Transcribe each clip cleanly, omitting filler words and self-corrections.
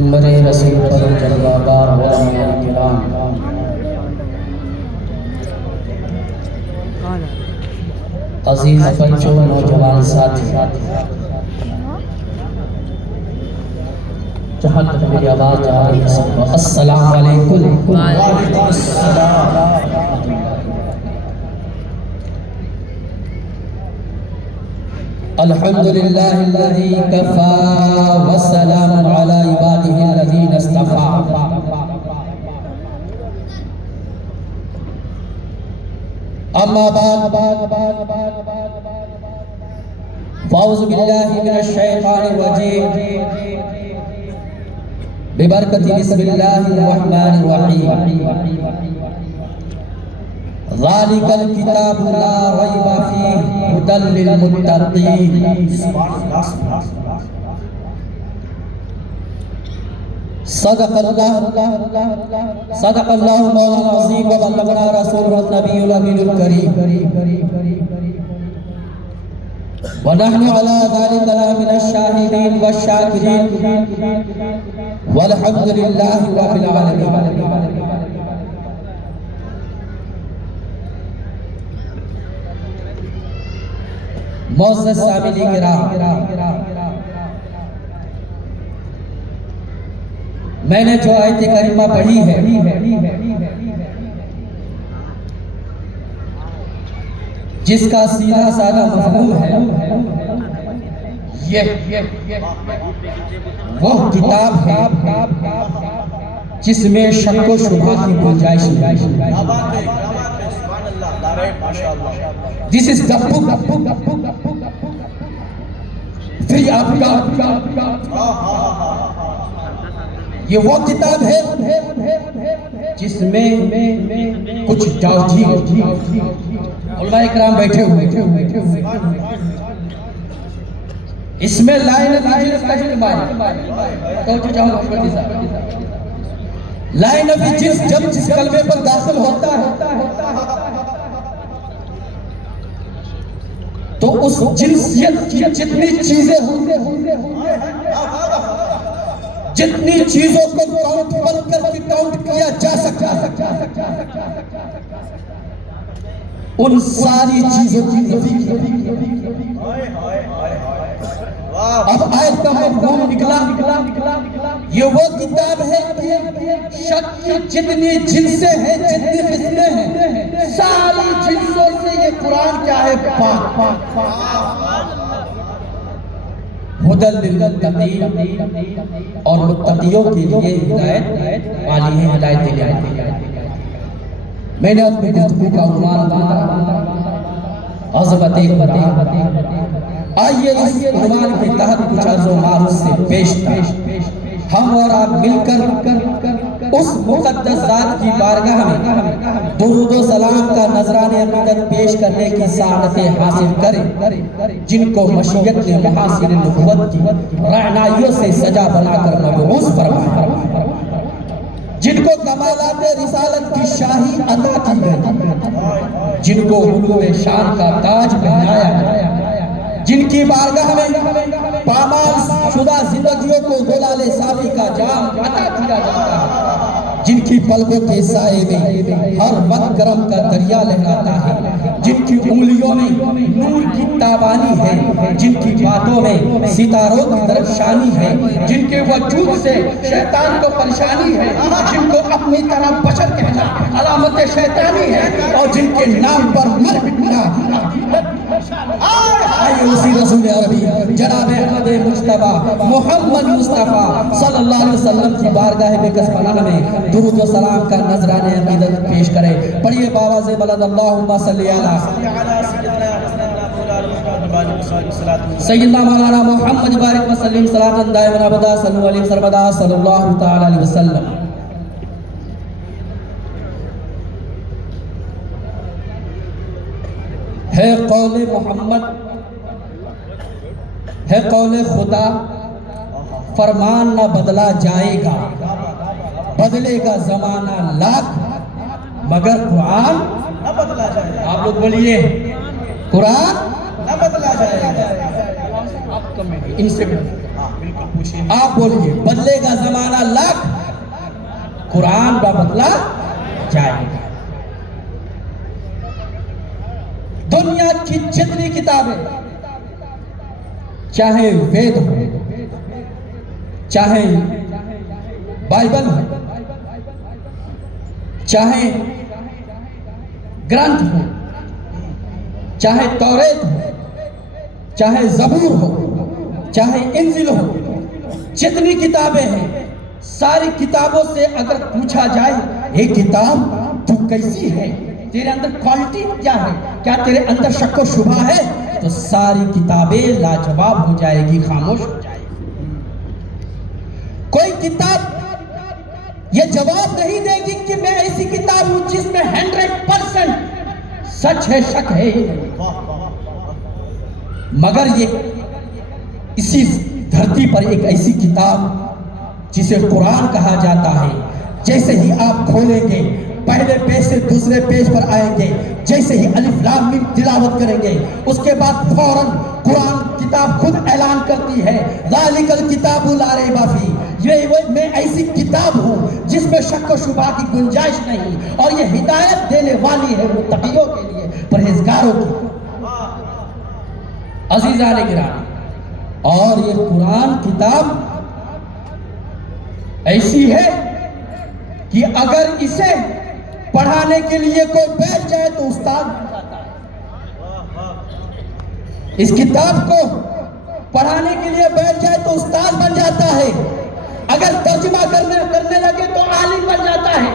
منبر رسول پر جلوہ بار علماء کرام، عزیز بچوں، نوجوان ساتھی، جہاں تک میری آواز جا رہی ہے سب کو السلام علیکم۔ وعلیکم السلام۔ الحمدللہ الذی کفا والسلام علی عبادہ الذین اصطفیٰ۔ اما بعد فاعوذ باللہ من الشیطان الرجیم ببرکت بسم اللہ الرحمن الرحیم۔ ذالک الکتاب لا ریب فیہ ھدی للمتقین۔ صدق اللہ مولانا العظیم وبلغنا رسولہ النبی الامین الکریم، ونحن على ذلك من الشاهدين والشاكرين والحمد لله رب العالمين۔ معزز سامعین کرام، میں نے جو آیت کریمہ پڑھی ہے جس کا سیدھا سادہ مفہوم ہے یہ وہ کتاب ہے جس میں شک و شبہ کی گنجائش ہے۔ This is the book free of God۔ یہ وہ کتاب ہے جس میں کچھ ڈاؤٹی علماء اکرام بیٹھے ہوئے، اس میں لائن جنس کا لائن ابھی جب جس کلمے پر داخل ہوتا ہے تو اس جنسیت کی جتنی چیزیں جتنی چیزوں کو کاؤنٹ بن کر کے کاؤنٹ کیا جا سکتا ان ساری چیزوں کی نفی۔ اب آیت کا مفہوم نکلا، یہ وہ کتاب ہے شک کی جتنی جنسیں ہیں، جتنی قسمیں ہیں، ساری جنسوں سے یہ قرآن کیا ہے؟ پاک۔ ھدی للمتقین، اور متقیوں کے لیے ہدایت والی ہے، ہدایت دینے والی ہے۔ میں نے اپنی گفتگو کا عنوان باندھا عظمت آئیے اس عنوان کے تحت کچھ عرض و معروض سے پیش ہم اور آپ مل کر اس مقدس ذات کی بارگاہ میں درود و سلام کا نذران عقیدت پیش کرنے کی سعادتیں حاصل کریں، جن کو مشیت نے محاسن نبوت کی رعنائیوں سے سجا بنا کر مبعوث فرمایا، جن کو کمالات رسالت کی شاہی عطا کی گئی، جن کو علو شان کا تاج پہنایا، جن کی بارگاہ میں پامال شدہ زندگیوں کو غلال صافی کا جام عطا کیا جاتا ہے، جن کی پلکوں کے سائے میں ہر وقت کرم کا دریا لہراتا ہے، جن کی انگلیوں میں نور کی تابانی ہے، جن کی باتوں میں ستاروں کی درخشانی ہے، جن کے وجود سے شیطان کو پریشانی ہے، جن کو اپنی طرح بشر کہنا علامت شیطانی ہے، اور جن کے نام پر مر مٹنا۔ آئیے اسی رسول عربی جناب احمد مجتبیٰ محمد مصطفیٰ صلی اللہ علیہ وسلم کی بارگاہ بکس پناہ میں درود و سلام کا نذران عقیدت پیش کرے۔ پڑھیے باواز بلند اللہم صلی علی سیدنا مولانا محمد بارک وسلم صلاۃ دائمہ ابدا صلی علیہ سرمدا صلی اللہ تعالی علیہ وسلم۔ ہے قول محمد، ہے قول خدا، فرمان نہ بدلا جائے گا، بدلے گا زمانہ لاکھ، مگر قرآن نہ بدلا جائے گا۔ آپ لوگ بولیے قرآن نہ بدلا جائے گا۔ ان سے آپ بولیے بدلے گا زمانہ لاکھ، قرآن کا بدلا جائے گا۔ دنیا کی جتنی کتابیں، چاہے وید ہو، چاہے بائبل ہو، چاہے گرنتھ ہو، چاہے توریت ہو، چاہے زبور ہو، چاہے انجیل ہو، جتنی کتابیں ہیں، ساری کتابوں سے اگر پوچھا جائے یہ کتاب تو کیسی ہے، تیرے اندر کوالٹی کیا ہے، کیا تیرے اندر شک و شبہ ہے، تو ساری کتابیں لاجواب ہو جائے گی، خاموش ہو جائے گی۔ کوئی کتاب یہ جواب نہیں دے گی کہ میں ایسی کتاب ہوں جس میں 100% سچ ہے، شک ہے ہی نہیں۔ مگر یہ اسی دھرتی پر ایک ایسی کتاب جسے قرآن کہا جاتا ہے، جیسے ہی آپ کھولیں گے پہلے پیج سے دوسرے پیج پر آئیں گے، جیسے ہی الف لام میم تلاوت کریں گے اس کے بعد فوراً قرآن کتاب خود اعلان کرتی ہے ذالک الکتاب لا ریب فیہ، میں ایسی کتاب ہوں جس میں شک و شبہ کی گنجائش نہیں، اور یہ ہدایت دینے والی ہے متقیوں کے لیے، پرہیزگاروں کی۔ عزیزان گرامی، اور یہ قرآن کتاب ایسی ہے کہ اگر اسے پڑھانے کے لیے کوئی بیٹھ جائے تو استاد بن جاتا ہے، اس کتاب کو پڑھانے کے لیے بیٹھ جائے تو استاد بن جاتا ہے، اگر ترجمہ کرنے لگے تو عالم بن جاتا ہے،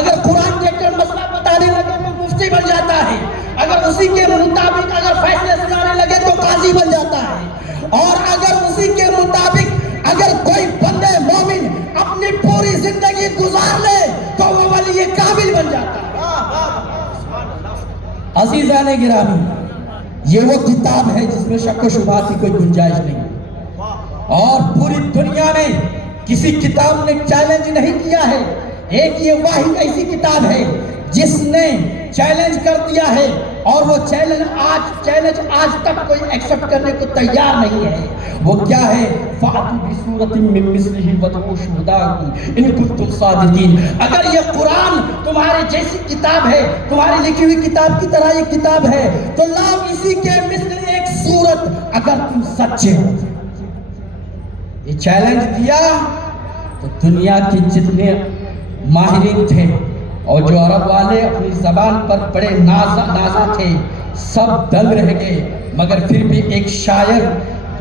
اگر قرآن دیکھ کر مسئلہ بتانے لگے تو مفتی بن جاتا ہے، اگر اسی کے مطابق اگر فیصلے سنانے لگے تو قاضی بن جاتا ہے، اور اگر اسی کے مطابق اگر کوئی بندے مومن اپنی پوری زندگی گزار لے تو وہ ولی کامل بن جاتا ہے۔ عزیزان گرامی، یہ وہ کتاب ہے جس میں شک و شبہ کی کوئی گنجائش نہیں، اور پوری دنیا میں کسی کتاب نے چیلنج نہیں کیا ہے، ایک یہ واحد ایسی کتاب ہے جس نے چیلنج کر دیا ہے، اور وہ چیلنج آج تک کوئی ایکسپٹ کرنے کو تیار نہیں ہے۔ وہ کیا ہے؟ فَأْتُوا بِسُورَةٍ مِّن مِّثْلِهِ وَادْعُوا شُهَدَاءَكُمْ إِن كُنتُمْ صَادِقِينَ۔ اگر یہ قرآن تمہارے جیسی کتاب ہے، تمہاری لکھی ہوئی کتاب کی طرح یہ کتاب ہے، تو لاؤ اسی کے مثل ایک صورت اگر تم سچے ہو۔ یہ چیلنج دیا تو دنیا کے جتنے ماہرین تھے اور جو عرب والے اپنی زبان پر بڑے نازا تھے سب دنگ رہ گئے، مگر پھر بھی ایک شاعر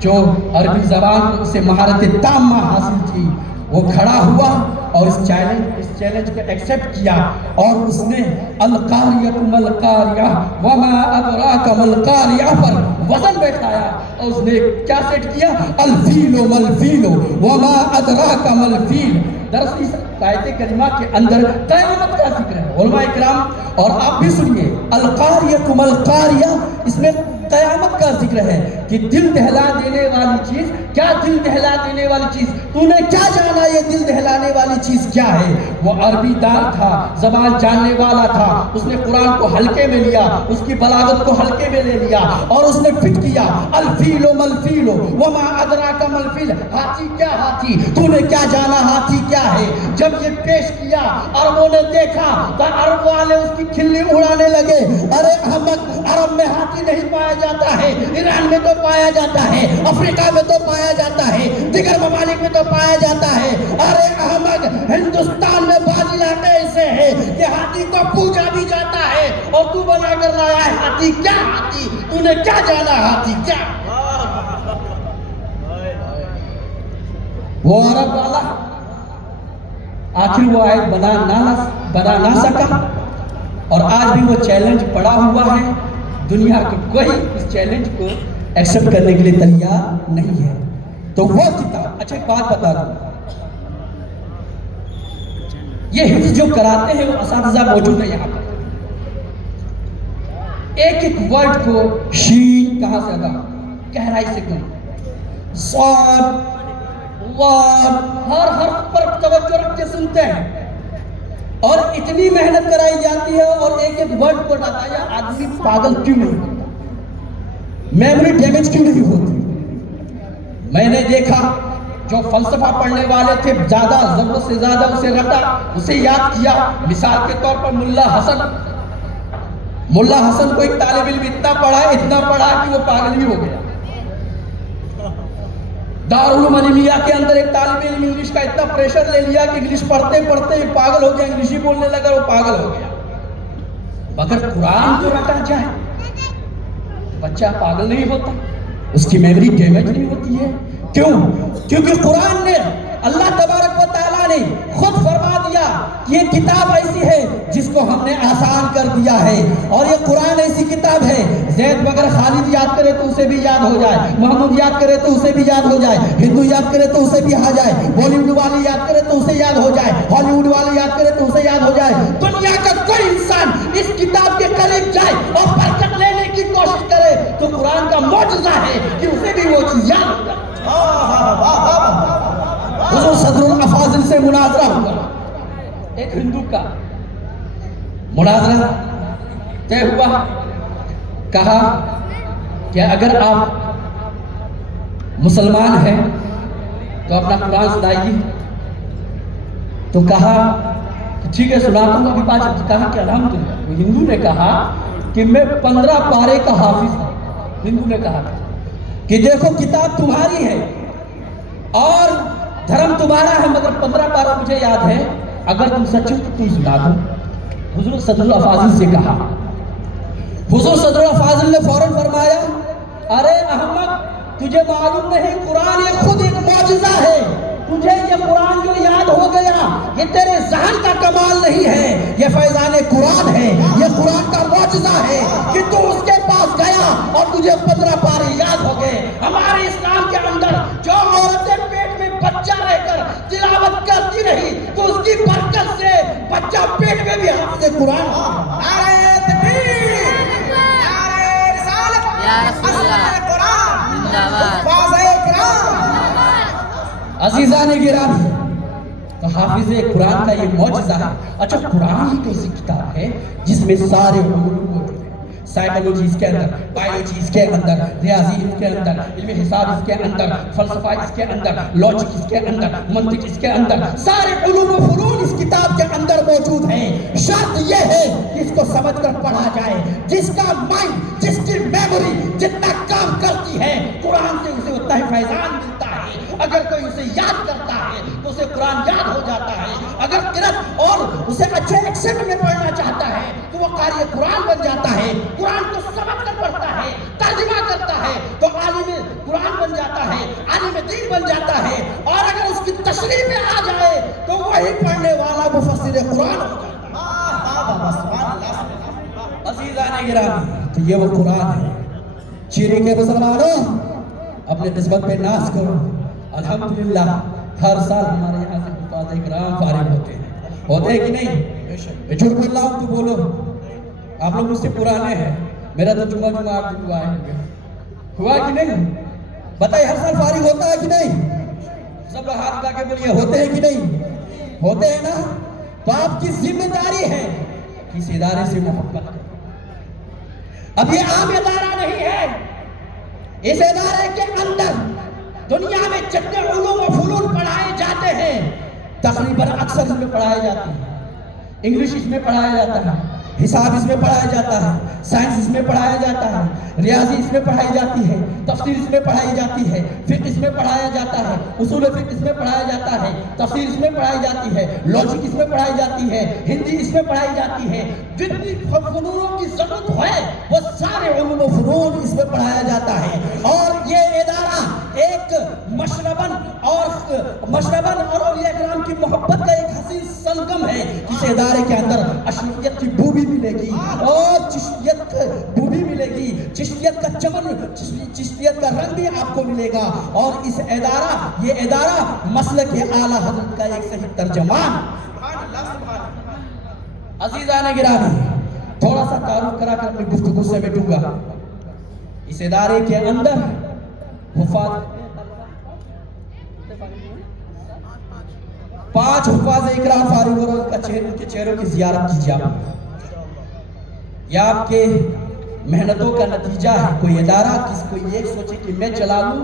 جو عربی زبان سے مہارت تامہ حاصل تھی وہ کھڑا ہوا اور اس چیلنج کو ایکسپٹ کیا، اور اس نے القاریہ ملقاریہ وما ادراک ملقاریہ پر وزن بیٹھایا، اور اس نے کیا سیٹ کیا؟ الفیل ملفیل وما ادراک ملفیل۔ دراصل اس آیت کریمہ کے اندر قیامت کا ذکر ہے، علماء اکرام اور آپ بھی سنیے، القاریہ ملقاریہ، اس میں قیامت کا ذکر ہے کہ دل دہلا دینے والی چیز، کیا دل دہلا دینے والی چیز؟ تو نے کیا جانا یہ دل دہلانے والی چیز کیا ہے؟ وہ عربی دان تھا، زبان جاننے والا تھا، اس نے قرآن کو ہلکے میں لیا، اس کی بلاغت کو ہلکے میں لے لیا، اور اس نے فٹ کیا الفیل ملفیل وما ادراک ملفیل، ہاتھی کیا ہاتھی، تو نے کیا جانا ہاتھی کیا ہے؟ جب یہ پیش کیا عربوں نے دیکھا تو عرب والے اس کی کھلی اڑانے لگے، ارے احمق، عرب میں ہاتھی نہیں پایا جاتا ہے، ایران میں تو پایا جاتا ہے، افریقہ میں تو پایا جاتا ہے، دیگر ممالک میں تو پایا جاتا ہے، ارے احمق، ہندوستان میں بعض علاقے ایسے ہیں کہ ہاتھی کو پوجا بھی جاتا ہے، اور تو بنا کر لایا ہے ہاتھی کیا ہاتھی، تو نے کیا جانا ہاتھی کیا؟ وہ عرب والا آخر وہ آیت بنا نہ سکا، اور آج بھی وہ چیلنج پڑا ہوا ہے، دنیا کے کوئی اس چیلنج کو ایکسپٹ کرنے کے لیے تیار نہیں ہے۔ تو وہ کتاب، اچھا ایک بات بتا دوں، یہ حفظ جو کراتے ہیں وہ اساتذہ موجود ہے یہاں پر، ایک ایک ورڈ کو شین کہاں سے ادا، گہرائی سے کہاں، صاد، ہر حرف پر توجہ رکھ کے سنتے ہیں، اور اتنی محنت کرائی جاتی ہے، اور ایک ایک ورڈ کو بتایا آدمی پاگل کیوں نہیں ہوتا، میموری ڈیمیج کیوں نہیں ہوتی؟ میں نے دیکھا جو فلسفہ پڑھنے والے تھے زیادہ ضرورت سے زیادہ اسے رٹا، اسے یاد کیا. مثال کے طور پر ملا حسن کو ایک طالب علم اتنا پڑھا کہ وہ پاگل ہی ہو گیا. دارالعلوم علیمیہ کے اندر ایک طالب علم انگلش کا اتنا پریشر لے لیا کہ انگلش پڑھتے پڑھتے پاگل ہو گیا، انگلش ہی بولنے لگا، وہ پاگل ہو گیا. مگر قرآن کو رٹا جائے بچہ پاگل نہیں ہوتا، اس کی میموری ڈیمیج نہیں ہوتی ہے. کیوں؟ کیونکہ قرآن نے، اللہ تبارک و تعالیٰ نے خود فرما دیا کہ یہ کتاب ایسی ہے جس کو ہم نے آسان کر دیا ہے. اور یہ قرآن ایسی کتاب ہے، زید مگر خالد یاد کرے تو اسے بھی یاد ہو جائے، محمود یاد کرے تو اسے بھی یاد ہو جائے، ہندو یاد کرے تو اسے بھی آ جائے، بالی ووڈ والے یاد کرے تو اسے یاد ہو جائے، ہالی ووڈ والے یاد کرے تو اسے یاد ہو جائے. دنیا کا کوئی انسان اس کتاب کے قریب جائے اور برکت لینے کی کوشش کرے تو قرآن کا معجزہ ہے کہ اسے بھی وہ چیز یاد ہو جائے. حضور صدر الافاضل سے مناظرہ ہوا، ایک ہندو کا مناظرہ طے ہوا. کہا کہ اگر آپ مسلمان ہیں تو اپنا قرآن سنائیے. تو کہا کہ ٹھیک ہے سناتا ہوں. ابھی بات کہا کہ الحمدللہ. ہندو نے کہا کہ میں 15 پارے کا حافظ ہوں. ہندو نے کہا کہ دیکھو کتاب تمہاری ہے اور دھرم تمہارا ہے، مگر 15 پارہ مجھے یاد ہے، اگر تم سچے تو تم سنا دو. حضور صدر الافاضل سے کہا. حضور صدر الافاضل نے فوراً فرمایا، ارے احمد تجھے معلوم نہیں، قرآن یہ خود ایک معجزہ ہے. تجھے یہ قرآن جو یاد ہو گیا یہ تیرے ذہن کا کمال نہیں ہے، یہ فیضان قرآن ہے، یہ قرآن کا معجزہ ہے کہ تو اس کے پاس گیا اور تجھے 15 پارے یاد ہو گئے. ہمارے اسلام کے اندر جو عورتیں پیٹ میں بچہ رہ کر تلاوت کرتی رہی تو اس کی برکت سے بچہ پیٹ میں بھی حافظ قرآن. نعرہ تکبیر، نعرہ رسالت، یا رسول اللہ، قرآن حفاظ قرآن. عزیزان گرامی، تو حافظ قرآن کا یہ معجزہ ہے. اچھا قرآن ہی تو ایسی کتاب ہے جس میں سارے علوم موجود ہیں. سائیکالوجی اس کے اندر، بایولوجی اس کے اندر، ریاضی اس کے اندر، علم حساب اس کے اندر، فلسفہ اس کے اندر، لاجک اس کے اندر، منطق اس کے اندر، سارے علوم و فنون اس کتاب کے اندر موجود ہیں. شرط یہ ہے کہ اس کو سمجھ کر پڑھا جائے. جس کا مائنڈ، جس کی میموری جتنا کام کرتی ہے قرآن سے اسے اتنا ہی فیضان ملتا ہے. اگر کوئی اسے یاد کرتا ہے تو اسے قرآن یاد ہو جاتا ہے. اگر قرأت اور اسے اچھے ایکسنٹ میں پڑھنا چاہتا ہے تو وہ قاری قرآن بن جاتا ہے. قرآن کو سمجھ کر پڑھتا ہے، ترجمہ کرتا ہے تو عالم قرآن بن جاتا ہے، عالم دین بن جاتا ہے. اور اگر اس کی تشریح میں آ جائے تو وہی پڑھنے والا مفسر قرآن ہو جاتا ہے. عزیزان گرامی، تو یہ وہ قرآن ہے. چیرے کے مسلمانوں اپنے نسبت پہ ناز کرو. الحمدللہ ہر سال ہمارے یہاں سے حفاظ اکرام فارغ ہوتے ہیں کہ نہیں؟ میں جھوٹ بول رہا ہوں تو بولو. آپ لوگ مجھ سے پرانے ہیں، میرا تو جمعہ 8 دن ہوا کہ نہیں؟ بتائیے ہر سال فارغ ہوتا ہے کہ نہیں؟ سب لوگ ہاتھ اٹھا کے بولیے ہوتے ہیں کہ نہیں؟ ہوتے ہیں نا. تو آپ کی ذمہ داری ہے کہ اس ادارے سے محبت کریں. اب یہ عام ادارہ نہیں ہے. اس ادارے کے اندر دنیا میں جتنے علوم و فنون پڑھائے جاتے ہیں تقریباً اکثر اس میں پڑھائے جاتے ہیں. انگلش اس میں پڑھایا جاتا ہے، حساب اس میں پڑھایا جاتا ہے، سائنس اس میں پڑھایا جاتا ہے، ریاضی اس میں پڑھائی جاتی ہے، تفسیر اس میں پڑھائی جاتی ہے، فقہ اس میں پڑھایا جاتا ہے، اصول فقہ اس میں پڑھایا جاتا ہے، تفسیر اس میں پڑھائی جاتی ہے، لاجک اس میں پڑھائی جاتی ہے، ہندی اس میں پڑھائی جاتی ہے. جتنی فنونوں کی ضرورت ہے وہ سارے علوم و فنون اس میں پڑھایا جاتا ہے. اور یہ ادارہ ایک مشرباً اور اولیاء کرام کی محبت کا ایک حسین سنگم ہے. اس ادارے کے اندر اشرفیت کی بو بھی ملے گی اور چشتیت بو بھی ملے گی، چشتیت کا چمن، چشتیت کا رنگ بھی آپ کو ملے گا. اور یہ ادارہ مسلک اعلیٰ حضرت کا ایک صحیح ترجمان. عزیزان گرامی، تھوڑا سا تعارف کرا کر اپنی گفتگو سے بیٹھوں گا. اس ادارے کے اندر پانچ حفاظ اکرام فارغ اور ان کے چہروں کی زیارت کی جائے. یہ آپ کے محنتوں کا نتیجہ ہے. کوئی ادارہ کوئی ایک سوچے کہ میں چلا لوں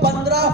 15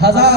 1000